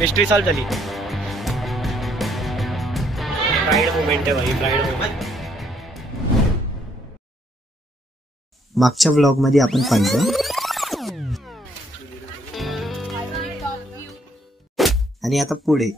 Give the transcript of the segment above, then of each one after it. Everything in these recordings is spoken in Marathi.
मिस्ट्री सॉल्व झाली. प्राइड मोमेंट आहे भाई, प्राइड मोमेंट. मागच्या व्लॉग मध्ये आपण पाहिलं आणि आता पुढे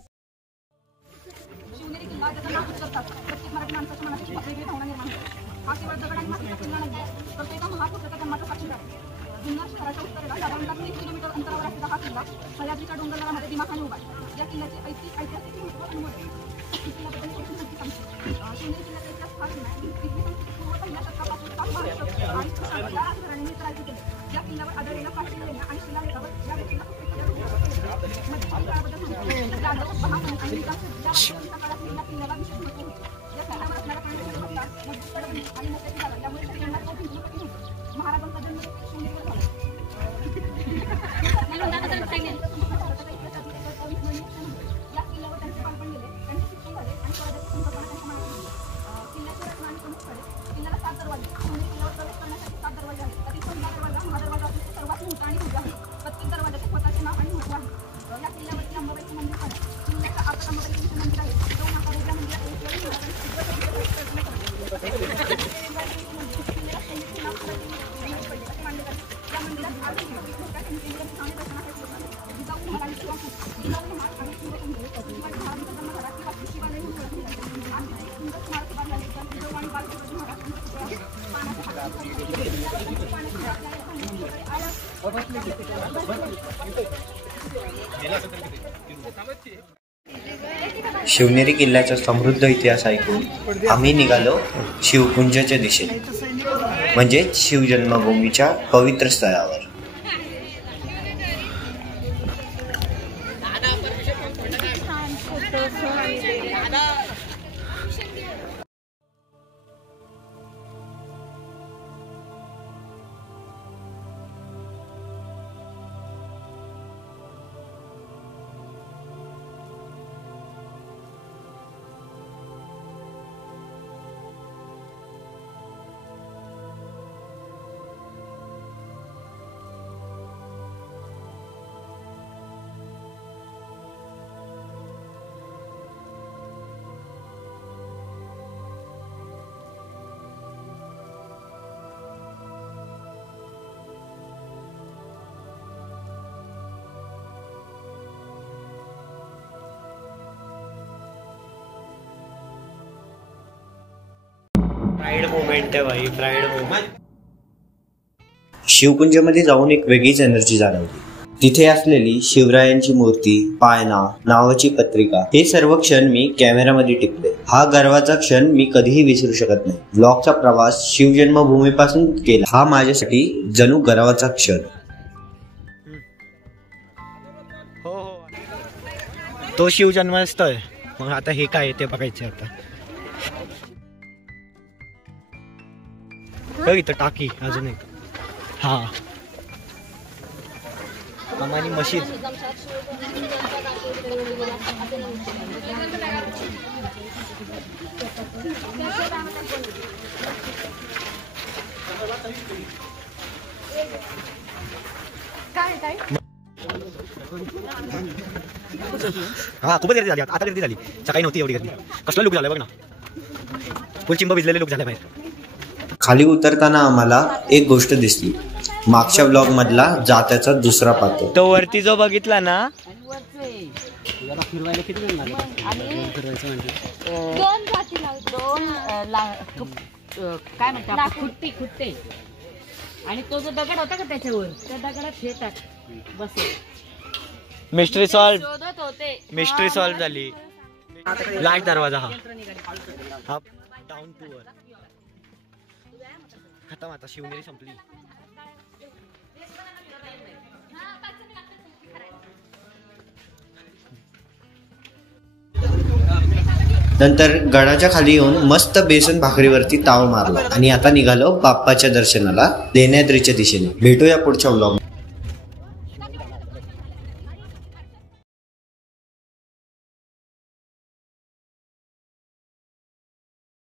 जुन्नर शहराच्या उत्तरेला 3 किलोमीटर अंतरावर असलेला हा किल्ला सह्याद्रीच्या डोंगररांगामध्ये दिमाखाने उभा आहे. या किल्ल्याचे ऐतिहासिक महत्त्व अनुभवते. किल्ल्याबद्दल थोडी माहिती सांगते. शिवनेरी किल्ल्याचा इतिहास फार जुना आहे. पूर्व पहिल्या शतकापासून 7 महाराष्ट्र आणि या राजघराण्यांनी राज्य केले. या किल्ल्यावर आढळलेल्या प्राचीन लेण्या आणि शिलालेखावर या व्यक्तीला मध्यकालीन काळाबद्दल सांगतात. जाधव, बहामनी आणि विकासच्या काळात या किल्ल्याला विशेष महत्त्व होते. या किल्ल्यावर असणारा पाण्याचा रस्ता, मजबूत तटबंदी आणि मोत्याची जागा यामुळे सगळ्यांना तो भिंतीला कठीण होतं. महाराजांचा जन्म शिवनेरीवर झाला. या किल्ल्यावर त्यांचे बालपण गेले, त्यांचे शिक्षण झाले आणि स्वराज्याची संकल्पना त्यांच्या मनात आली. किल्ल्याची रचना आणि प्रमुख स्थळे. किल्ल्याला 7 दरवाजे. शिवनेरी किल्ल्यावर प्रवेश करण्यासाठी 7 दरवाजे आहेत. त्यातील पहिला दरवाजा महादरवाजा असून सर्वात मोठा आणि भव्य आहे. प्रत्येक दरवाजाचे स्वतःचे नाव आणि महत्त्व आहे. या किल्ल्यावरती अंबाबाईचे मंदिर आहे. किल्ल्याच्या आत अंबाबाईचे मंदिर आहे. जो महादेवच्या मंदिरात शिवनेरी किल्ल्याचा समृद्ध इतिहास ऐकून आम्ही निघालो शिवकुंजच्या दिशेने, म्हणजे शिवजन्मभूमीच्या पवित्र स्थळावर. प्राइड मोमेंट आहे भाई, प्राइड मोमेंट. शिवकुंजमध्ये जाऊन एक वेगळीच एनर्जी जाणवली. तिथे असलेली शिवरायांची मूर्ती, पाळणा, नावाची पत्रिका, हे सर्व क्षण मी कॅमेरामध्ये टिपले. हा गर्वाचा क्षण मी कधीही विसरू शकत नाही. ब्लॉगचा प्रवास शिवजन्मभूमीपासून केला हा माझ्यासाठी जणू गर्वाचा क्षण. हो हो, तो शिवजन्मस्थळ. मग आता हे काय ते बघायचं आता. बघ इथं टाकी अजून एक. हा आणि मशीद. हा खूपच गर्दी झाली आता. गर्दी झाली, सकाळी नव्हती एवढी गर्दी. कसला लुक झालाय बघ ना, फुल चिंब भिजलेले लुक झाले बाहेर. खाली उतरताना आम्हाला एक गोष्ट दिसली, मागच्या ब्लॉग मधला जात्याचा दुसरा पात्र. तो वरती जो बघितला ना, काय म्हणतात खुट्टे आणि तो जो दगड होता का त्याच्यावर, त्या दगडात हे टाक बस. Mystery solve. शोधत होते, मिस्ट्री सॉल्व झाली. लास्ट दरवाजा हा डाऊन टू वर. खतम, आता शिवनेरी संपली. नंतर गडाच्या खाली येऊन मस्त बेसन भाकरीवरती ताव मारला आणि आता निघालो बाप्पाच्या दर्शनाला लेण्याद्रीच्या दिशेने. भेटूया पुढच्या व्लॉग.